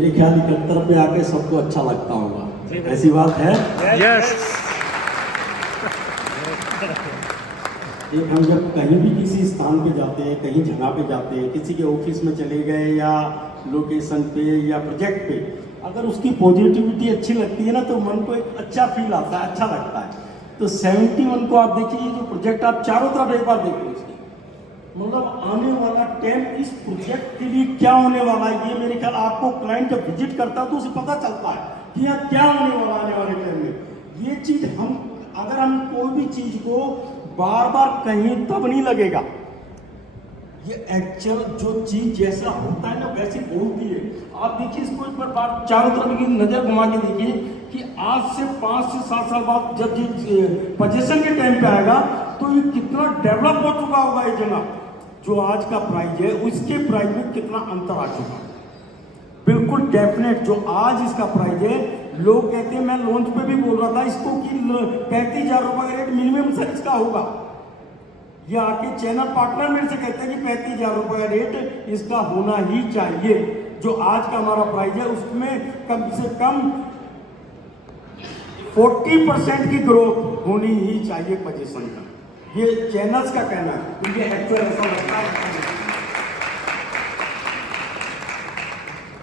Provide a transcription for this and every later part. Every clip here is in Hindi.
मेरे ख्याल 71 पे आके सबको अच्छा लगता होगा, ऐसी बात है? यस। एक हम जब कहीं भी किसी स्थान पे जाते हैं, कहीं जगह पे जाते हैं, किसी के ऑफिस में चले गए या लोकेशन पे या प्रोजेक्ट पे, अगर उसकी पॉजिटिविटी अच्छी लगती है ना तो मन को एक अच्छा फील आता है, अच्छा लगता है। तो 71 को आप देखिए, ये जो प्रोजेक्ट आप चारों तरफ एक बार देखिए, उसकी मतलब आने वाला टाइम इस प्रोजेक्ट के लिए क्या होने वाला है, ये मेरे ख्याल आपको क्लाइंट जब विजिट करता है तो उसे पता चलता है कि यहाँ क्या होने वाला आने वाले टाइम में। ये चीज अगर हम कोई भी चीज को बार बार कहीं तब नहीं लगेगा, ये एक्चुअल जो चीज जैसा होता है ना वैसे बोलती है। आप देखिए इसको एक बार चारों तरफ की नजर घुमा के देखिए कि आज से 5 से 7 साल बाद जब ये पोजीशन के टाइम पे आएगा तो ये कितना डेवलप हो चुका होगा ये जगह। जो आज का प्राइस है उसके प्राइस में कितना अंतर आ चुका है, बिल्कुल डेफिनेट। जो आज इसका प्राइस है, लोग कहते हैं, मैं लॉन्च पे भी बोल रहा था इसको कि 35,000 रुपए का रेट मिनिमम सर इसका होगा। ये आके चैनल पार्टनर मेरे से कहते हैं कि 35,000 रुपए का रेट इसका होना ही चाहिए। जो आज का हमारा प्राइस है उसमें कम से कम 40% की ग्रोथ होनी ही चाहिए पोजीशन का। ये चैनल्स का कहना है, मुझे एक्चुअल ऐसा लगता है।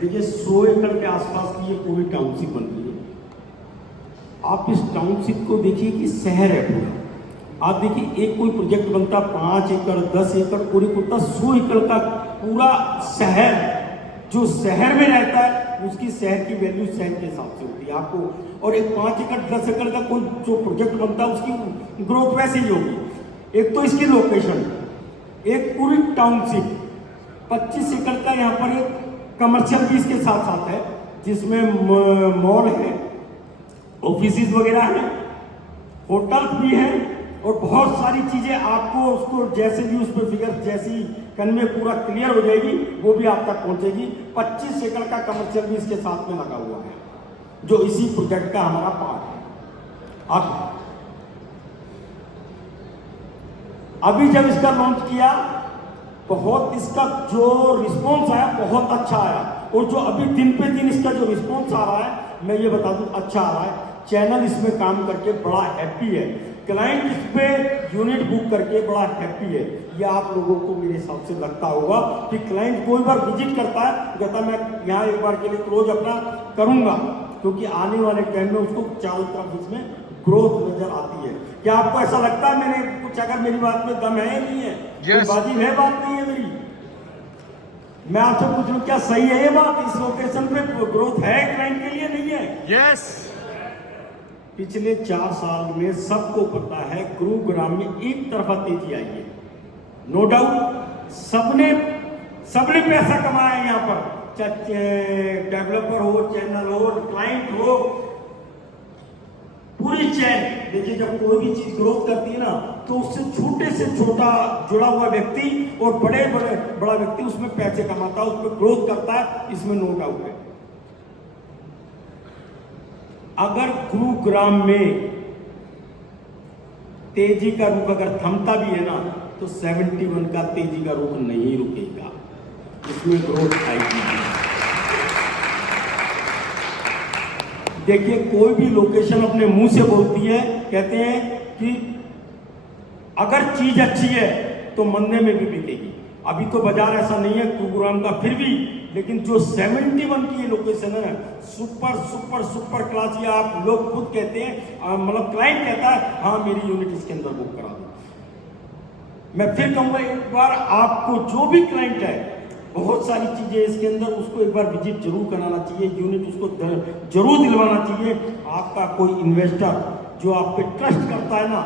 देखिए 100 एकड़ के आसपास की ये पूरी टाउनशिप बन रही है। आप इस टाउनशिप को देखिए कि शहर है पूरा। आप देखिए एक कोई प्रोजेक्ट बनता 5 एकड़ 10 एकड़ पूरी कुत्ता 100 एकड़ का पूरा शहर, जो शहर में रहता है उसकी शहर की वैल्यू शहर के हिसाब से होती है आपको। और एक 5 एकड़ 10 एकड़ का कोई जो प्रोजेक्ट बनता है उसकी ग्रोथ वैसे ही होगी। एक तो इसकी लोकेशन, एक पूरी टाउनशिप 25 एकड़ का यहाँ पर एक कमर्शियल भी इसके साथ साथ है, जिसमें मॉल है, ऑफिसेज वगैरह है, होटल भी है और बहुत सारी चीजें। आपको उसको जैसे भी उस पर फिगर जैसी कन्वे पूरा क्लियर हो जाएगी वो भी आप तक पहुंचेगी। 25 एकड़ का कमर्शियल भी इसके साथ में लगा हुआ है, जो इसी प्रोजेक्ट का हमारा पार्ट है। अब अभी जब इसका लॉन्च किया बहुत इसका जो रिस्पॉन्स आया बहुत अच्छा आया, और जो अभी दिन पे दिन इसका जो रिस्पॉन्स आ रहा है मैं ये बता दूं अच्छा आ रहा है। चैनल इसमें काम करके बड़ा हैप्पी है, क्लाइंट इस पे यूनिट बुक करके बड़ा हैप्पी है। ये आप लोगों को मेरे हिसाब से लगता होगा कि क्लाइंट कोई बार विजिट करता है कहता मैं यहाँ एक बार के लिए क्लोज अपना करूंगा, क्योंकि आने वाले टाइम में उसको चारों तरफ इसमें ग्रोथ नजर आती है। क्या आपको ऐसा लगता है मैंने कुछ अगर मेरी बात में दम है या नहीं है? Yes. बाजी है, बात नहीं है मेरी। मैं आपसे पूछ रहा हूं क्या सही है ये बात? इस लोकेशन पे ग्रोथ है क्लाइंट के लिए, नहीं है? यस। पिछले 4 साल में सबको पता है गुरुग्राम में एक तरफा तेजी आई है, नो डाउट। सबने पैसा कमाया है यहाँ पर, चाहे डेवलपर हो, चैनल हो, क्लाइंट हो, पूरी चैन। देखिए जब कोई भी चीज ग्रोथ करती है ना तो उससे छोटे से छोटा जुड़ा हुआ व्यक्ति और बड़ा व्यक्ति उसमें पैसे कमाता है, उसमें ग्रोथ करता है, इसमें नो डाउट है। अगर गुरुग्राम में तेजी का रुख अगर थमता भी है ना तो 71 का तेजी का रुख नहीं रुकेगा, इसमें ग्रोथ आएगी। देखिए कोई भी लोकेशन अपने मुंह से बोलती है, कहते हैं कि अगर चीज अच्छी है तो मंदे में भी बिकेगी। अभी तो बाजार ऐसा नहीं है गुरुग्राम का, फिर भी लेकिन जो 71 की लोकेशन है सुपर सुपर सुपर क्लास, ये आप लोग खुद कहते हैं, मतलब क्लाइंट कहता है हाँ मेरी यूनिट इसके अंदर बुक करा दो। मैं फिर कहूंगा एक बार आपको जो भी क्लाइंट है बहुत सारी चीजें इसके अंदर, उसको एक बार विजिट जरूर कराना चाहिए, यूनिट उसको जरूर दिलवाना चाहिए। आपका कोई इन्वेस्टर जो आप पे ट्रस्ट करता है ना,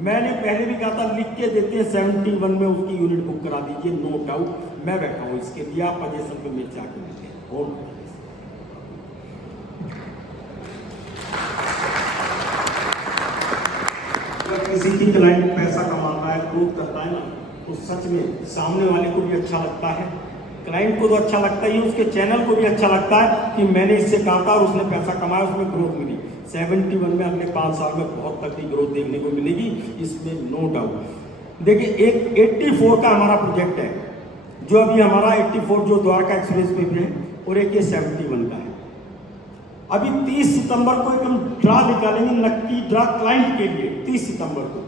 मैंने पहले भी कहा था लिख के देते हैं 71 में उसकी यूनिट बुक करा दीजिए, नो डाउट। मैं बैठा हूं इसके लिए, आप पोजीशन पे मेरे जाके बैठे और किसी की क्लाइंट पैसा कमाता है, ग्रोथ करता है ना, तो सच में सामने वाले को भी अच्छा लगता है, क्लाइंट को तो अच्छा लगता ही है, उसके चैनल को भी अच्छा लगता है कि मैंने इससे कहा था और उसने पैसा कमाया, उसमें ग्रोथ मिली। 71 में अगले 5 साल में बहुत तगड़ी ग्रोथ देखने को मिलेगी, इसमें नो डाउट। देखिए एक 84 का हमारा प्रोजेक्ट है, जो अभी हमारा 84 जो द्वारका एक्सप्रेस पे भी है, और एक ये 71 का है। अभी 30 सितंबर को एक हम ड्रा निकालेंगे, नक्की ड्रा क्लाइंट के लिए। 30 सितंबर को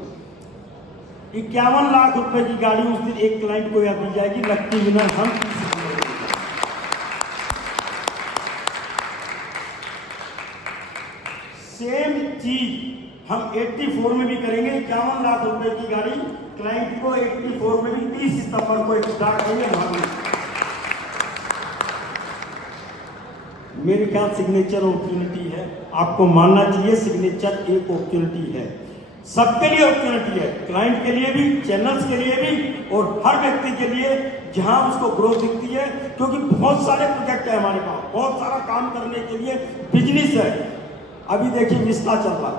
51 लाख रुपए की गाड़ी उस दिन एक क्लाइंट को याद दी जाएगी, लक्की विनर हम। सेम चीज हम 84 में भी करेंगे। 51 लाख रुपए की गाड़ी क्लाइंट को 84 में भी 30 सितंबर को एक स्टार्ट करेंगे। मेरे ख्याल सिग्नेचर अपॉर्चुनिटी है, आपको मानना चाहिए सिग्नेचर एक अपॉर्चुनिटी है, सबके लिए अपॉर्चुनिटी है, क्लाइंट के लिए भी, चैनल्स के लिए भी और हर व्यक्ति के लिए जहां उसको ग्रोथ दिखती है। क्योंकि बहुत सारे प्रोजेक्ट है हमारे पास, बहुत सारा काम करने के लिए बिजनेस है। अभी देखिए विस्ता चल रहा है,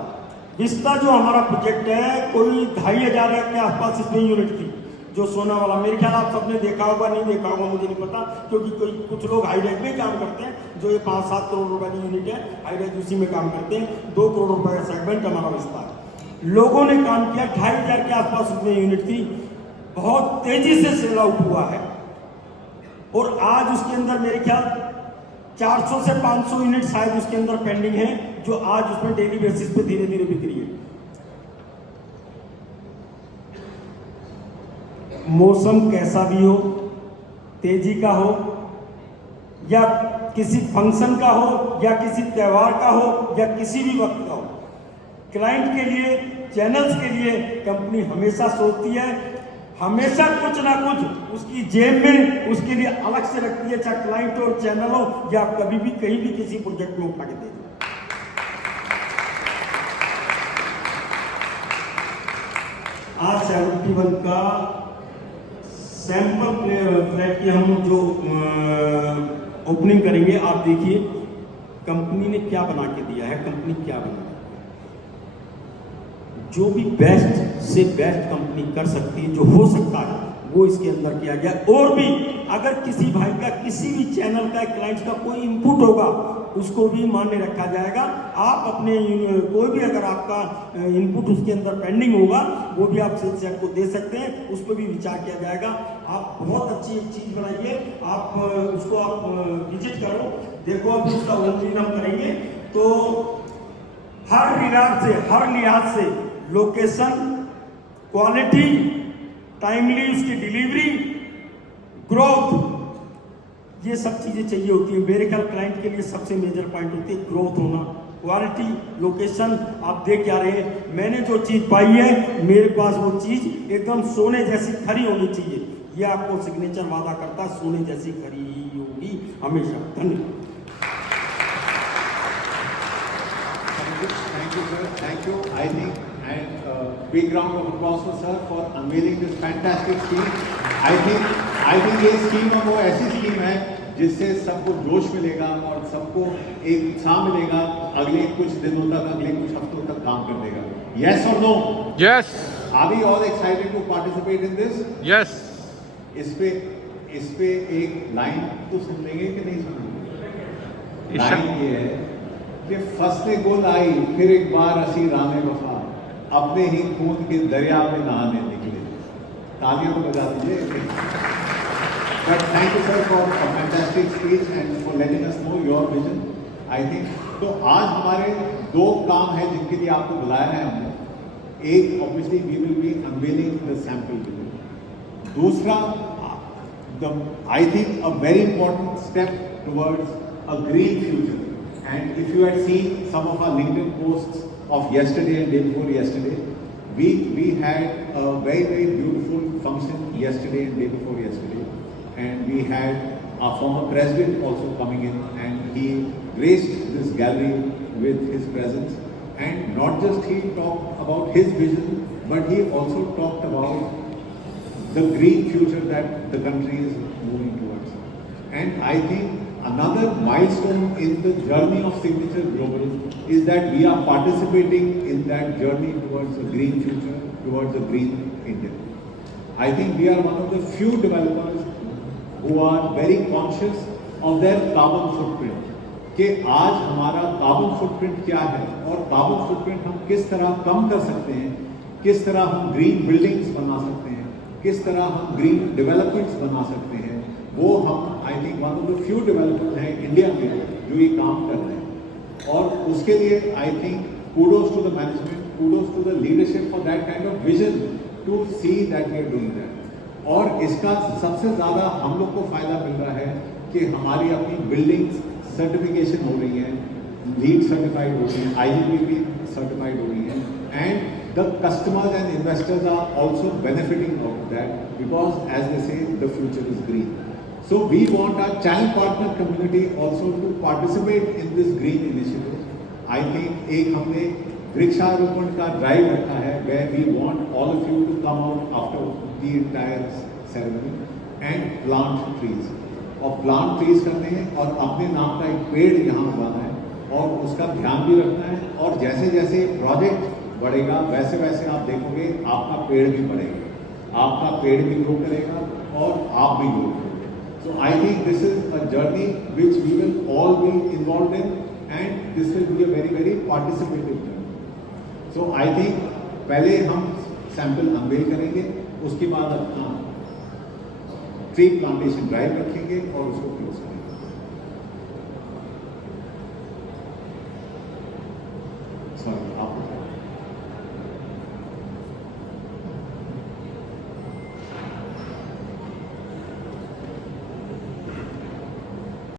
विस्ता जो हमारा प्रोजेक्ट है कोई 2500 के आसपास इसमें यूनिट थी, जो सोना वाला। मेरे ख्याल आप सबने देखा होगा, नहीं देखा होगा मुझे नहीं पता, क्योंकि कोई कुछ लोग हाईराइज में काम करते हैं, जो ये 5-7 करोड़ रुपए की यूनिट है, हाईराइज उसी में काम करते हैं। 2 करोड़ रुपए का सेगमेंट हमारा विस्ता है। लोगों ने काम किया, 2500 के आसपास उसमें यूनिट थी, बहुत तेजी से सेल आउट हुआ है और आज उसके अंदर मेरे ख्याल 400 से 500 यूनिट शायद उसके अंदर पेंडिंग है, जो आज उसमें डेली बेसिस पे धीरे धीरे बिक रही है। मौसम कैसा भी हो, तेजी का हो या किसी फंक्शन का हो या किसी त्योहार का हो या किसी भी वक्त का हो, क्लाइंट के लिए, चैनल्स के लिए कंपनी हमेशा सोचती है, हमेशा कुछ ना कुछ उसकी जेब में उसके लिए अलग से रखती है, चाहे क्लाइंट और चैनल हो या कभी भी कहीं भी किसी प्रोजेक्ट में उठा के दे। आज 71 का सैंपल फ्लैट की हम जो ओपनिंग करेंगे, आप देखिए कंपनी ने क्या बना के दिया है। कंपनी क्या बना, जो भी बेस्ट से बेस्ट कंपनी कर सकती है, जो हो सकता है वो इसके अंदर किया गया। और भी अगर किसी भाई का, किसी भी चैनल का, क्लाइंट का कोई इनपुट होगा, उसको भी मान्य रखा जाएगा। आप अपने कोई भी अगर आपका इनपुट उसके अंदर पेंडिंग होगा, वो भी आप सेल्स हेड को दे सकते हैं, उस पर भी विचार किया जाएगा। आप बहुत अच्छी एक चीज बनाइए, आप उसको आप विजिट करो, देखो। अभी उसका ओपनिंग हम करेंगे तो हर लिहाज से लोकेशन, क्वालिटी, टाइमली उसकी डिलीवरी, ग्रोथ, ये सब चीजें चाहिए होती है। मेरे ख्याल क्लाइंट के लिए सबसे मेजर पॉइंट होती है ग्रोथ होना, क्वालिटी, लोकेशन। आप देख क्या रहे हैं, मैंने जो चीज पाई है मेरे पास वो चीज एकदम सोने जैसी खरी होनी चाहिए। ये आपको सिग्नेचर वादा करता है, सोने जैसी खरी ही होगी हमेशा। धन्यवाद। Thank you. I think, and big round of applause for sir for unveiling this fantastic scheme. I think ये स्कीम वो ऐसी स्कीम है जिससे सबको जोश मिलेगा और सबको एक उत्साह मिलेगा, अगले कुछ दिनों तक, अगले कुछ हफ्तों तक काम कर देगा। Yes or no? Yes. Are we all excited to participate in this? Yes. इस पे एक लाइन तो सुन लेंगे कि नहीं सुनेंगे? लाइन ये है कि फसले गुल आई फिर एक बार असी रामे वफा, अपने ही खून के दरिया में नहाने निकले। तालियों को बजा दीजिए। But thank you sir for a fantastic speech and for letting us know your vision. I think तो आज हमारे 2 काम हैं जिनके लिए आपको बुलाया है हमने। एक obviously we will be unveiling the sample vision. दूसरा I think a very important step towards a green future. And if you had seen some of our LinkedIn posts of yesterday and day before yesterday, we had a very, very beautiful function yesterday and day before yesterday. And we had our former president also coming in, and he graced this gallery with his presence. And not just he talked about his vision, but he also talked about the green future that the country is moving towards. And I think another milestone in the journey of Signature Global is that we are participating in that journey towards a green future, towards a green India. I think we are one of the few developers who are very conscious of their carbon footprint. कि आज हमारा कार्बन फुटप्रिंट क्या है और कार्बन फुटप्रिंट हम किस तरह कम कर सकते हैं, किस तरह हम ग्रीन बिल्डिंग्स बना सकते हैं, किस तरह हम ग्रीन डेवलपमेंट्स बना सकते हैं। वो हम I think one of the few developers हैं इंडिया में जो ये काम कर रहे हैं, और उसके लिए I think kudos to the management, kudos to the leadership for that kind of vision to see that we are doing that. और इसका सबसे ज़्यादा हम लोग को फायदा मिल रहा है कि हमारी अपनी बिल्डिंग्स सर्टिफिकेशन हो रही हैं, लीड सर्टिफाइड हो रही हैं, IGBP सर्टिफाइड हो रही हैं, and the customers and investors are also benefiting of that because as they say the future is green. So we want our channel partner community also to participate in this green initiative. I think एक हमने वृक्षारोपण का ड्राइव रखा है where we want all of you to come out after the entire ceremony and plant trees. और plant trees करने हैं और अपने नाम का एक पेड़ यहाँ उगाना है और उसका ध्यान भी रखना है, और जैसे जैसे प्रोजेक्ट बढ़ेगा वैसे वैसे आप देखोगे आपका पेड़ भी बढ़ेगा, आपका पेड़ भी ग्रो करेगा और आप भी ग्रो करेंगे. So I think this is a journey which we will all be involved in, and this will be a very very participative journey. So I think पहले हम सैंपल अनवेल करेंगे, उसके बाद अपना ट्री प्लांटेशन ड्राइव रखेंगे और उसको क्लोज करेंगे. Sorry.